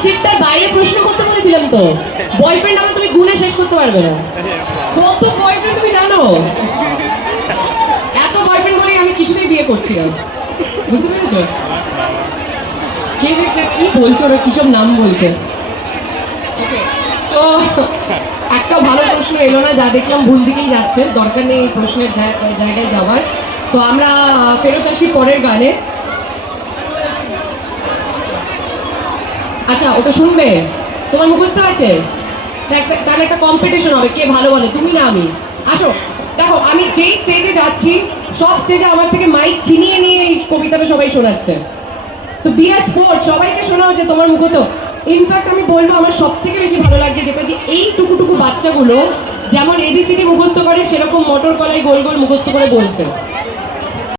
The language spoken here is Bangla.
সাবজেক্টটার বাইরে প্রশ্ন করতে বলেছিলাম তো। বয়ফ্রেন্ড আমার তুমি গুণে শেষ করতে পারবে না। কত বয়ফ্রেন্ড তুমি জানো? এত বয়ফ্রেন্ড বলেই আমি কিছুতেই বিয়ে করছি না, বুঝতে পেরেছো? কি বলছো ওরা, কিসব নাম বলছে। তো একটা ভালো প্রশ্ন এলো না, যা দেখলাম ভুল দিকেই যাচ্ছে, দরকার নেই এই প্রশ্নের জায়গায় যাওয়ার। তো আমরা ফেরত আসি পরের গানে। আচ্ছা ওটা শুনবে? তোমার মুখস্থ আছে? তাহলে একটা কম্পিটিশন হবে, কে ভালো বলে, তুমি না আমি। আসো, দেখো আমি যেই স্টেজে যাচ্ছি সব স্টেজে আমার থেকে মাইক ছিনিয়ে নিয়ে এই কবিতাটা সবাই শোনাচ্ছে। সো বি আ স্পোর্ট, সবাইকে শোনাও যে তোমার মুখস্থ। ইনফ্যাক্ট আমি বলবো আমার সব থেকে বেশি ভালো লাগছে যেটা, যে এই টুকু বাচ্চাগুলো যেমন এবিসিডি মুখস্থ করে সেরকম মটর কলাই গোল গোল মুখস্থ করে বলছে।